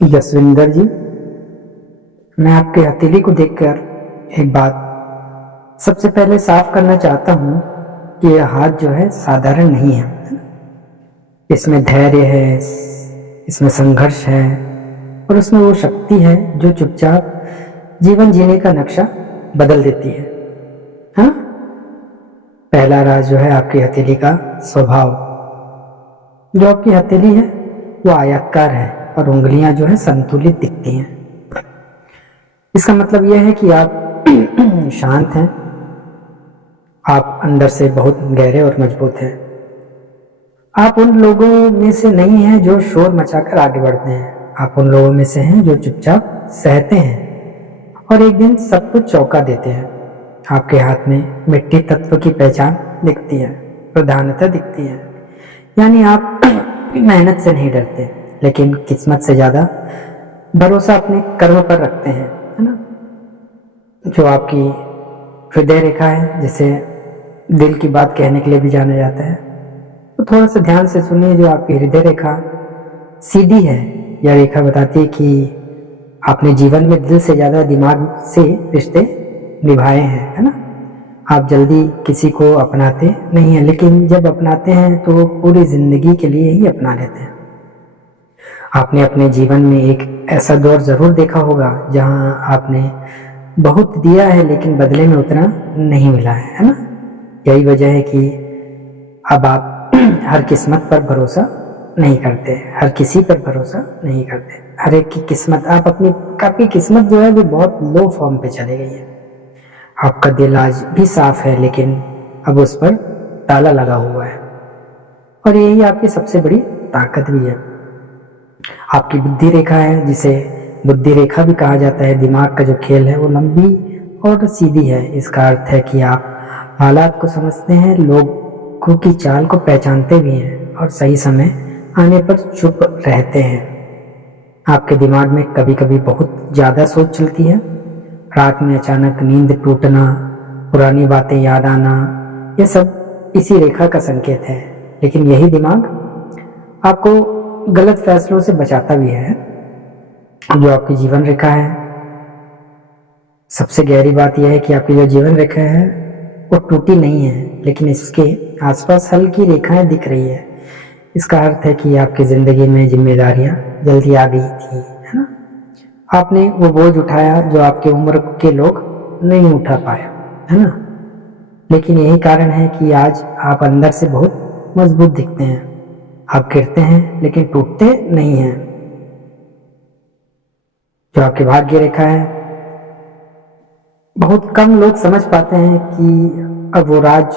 जसविंदर जी, मैं आपके हथेली को देखकर एक बात सबसे पहले साफ करना चाहता हूँ कि यह हाथ जो है साधारण नहीं है। इसमें धैर्य है, इसमें संघर्ष है और उसमें वो शक्ति है जो चुपचाप जीवन जीने का नक्शा बदल देती है। हाँ, पहला राज जो है आपकी हथेली का स्वभाव। जो आपकी हथेली है वो आयताकार है और उंगलियां जो है संतुलित दिखती हैं। इसका मतलब यह है कि आप शांत हैं, आप अंदर से बहुत गहरे और मजबूत हैं। आप उन लोगों में से नहीं हैं जो शोर मचाकर आगे बढ़ते हैं। आप उन लोगों में से हैं जो चुपचाप सहते हैं और एक दिन सब कुछ चौंका देते हैं। आपके हाथ में मिट्टी तत्व की पहचान दिखती है, प्रधानता दिखती है। यानी आप मेहनत से नहीं डरते, लेकिन किस्मत से ज्यादा भरोसा अपने कर्म पर रखते हैं, है ना। जो आपकी हृदय रेखा है, जिसे दिल की बात कहने के लिए भी जाना जाता है, तो थोड़ा सा ध्यान से सुनिए। जो आपकी हृदय रेखा सीधी है, यह रेखा बताती है कि आपने जीवन में दिल से ज्यादा दिमाग से रिश्ते निभाए हैं, है ना। आप जल्दी किसी को अपनाते नहीं हैं, लेकिन जब अपनाते हैं तो पूरी जिंदगी के लिए ही अपना लेते हैं। आपने अपने जीवन में एक ऐसा दौर जरूर देखा होगा जहां आपने बहुत दिया है लेकिन बदले में उतना नहीं मिला है ना। यही वजह है कि अब आप हर किस्मत पर भरोसा नहीं करते, हर किसी पर भरोसा नहीं करते। हर एक की किस्मत, आपकी किस्मत जो है वो बहुत लो फॉर्म पे चली गई है। आपका दिल आज भी साफ है, लेकिन अब उस पर ताला लगा हुआ है, और यही आपकी सबसे बड़ी ताकत भी है। आपकी बुद्धि रेखा है, जिसे बुद्धि रेखा भी कहा जाता है। दिमाग का जो खेल है वो लंबी और सीधी है। इसका अर्थ है कि आप हालात को समझते हैं, लोगों की चाल को पहचानते भी हैं और सही समय आने पर चुप रहते हैं। आपके दिमाग में कभी कभी बहुत ज्यादा सोच चलती है। रात में अचानक नींद टूटना, पुरानी बातें याद आना, यह सब इसी रेखा का संकेत है। लेकिन यही दिमाग आपको गलत फैसलों से बचाता भी है। जो आपकी जीवन रेखा है, सबसे गहरी बात यह है कि आपकी जो जीवन रेखा है वो टूटी नहीं है, लेकिन इसके आसपास हल्की रेखाएं दिख रही है। इसका अर्थ है कि आपकी जिंदगी में जिम्मेदारियां जल्दी आ गई थी, है ना। आपने वो बोझ उठाया जो आपके उम्र के लोग नहीं उठा पाए, है ना। लेकिन यही कारण है कि आज आप अंदर से बहुत मजबूत दिखते हैं। आप गिरते हैं लेकिन टूटते नहीं हैं। जो आपकी भाग्य रेखा है, बहुत कम लोग समझ पाते हैं कि अब वो राज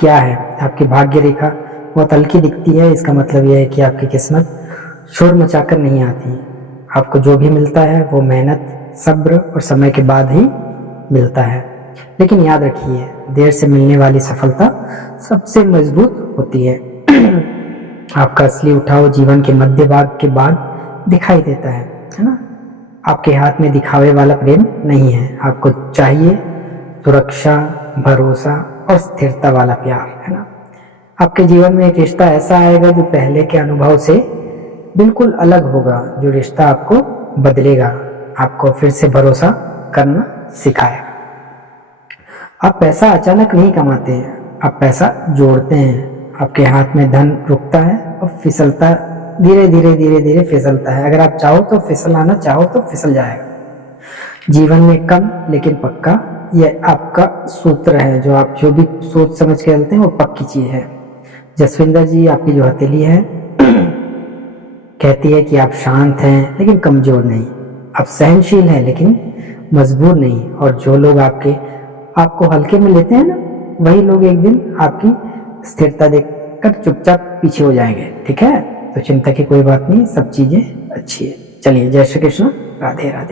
क्या है। आपकी भाग्य रेखा बहुत हल्की दिखती है। इसका मतलब यह है कि आपकी किस्मत शोर मचाकर नहीं आती। आपको जो भी मिलता है वो मेहनत, सब्र और समय के बाद ही मिलता है। लेकिन याद रखिए, देर से मिलने वाली सफलता सबसे मजबूत होती है। आपका असली उठाव जीवन के मध्य भाग के बाद दिखाई देता है ना। आपके हाथ में दिखावे वाला प्रेम नहीं है। आपको चाहिए सुरक्षा, भरोसा और स्थिरता वाला प्यार, है ना। आपके जीवन में एक रिश्ता ऐसा आएगा जो पहले के अनुभव से बिल्कुल अलग होगा। जो रिश्ता आपको बदलेगा, आपको फिर से भरोसा करना सिखाएगा। आप पैसा अचानक नहीं कमाते हैं, आप पैसा जोड़ते हैं। आपके हाथ में धन रुकता है और फिसलता, धीरे धीरे धीरे धीरे फिसलता है। अगर आप चाहो तो फिसलाना चाहो तो फिसल जाएगा। जीवन में कम लेकिन पक्का, यह आपका सूत्र है। जो आप जो भी सोच समझ के चलते हैं वो पक्की चीज है। जसविंदर जी, आपकी जो हथेली है कहती है कि आप शांत हैं लेकिन कमजोर नहीं। आप सहनशील हैं लेकिन मजबूर नहीं। और जो लोग आपको हल्के में लेते हैं ना, वही लोग एक दिन आपकी स्थिरता देखकर चुपचाप पीछे हो जाएंगे। ठीक है, तो चिंता की कोई बात नहीं, सब चीजें अच्छी है। चलिए, जय श्री कृष्ण, राधे राधे।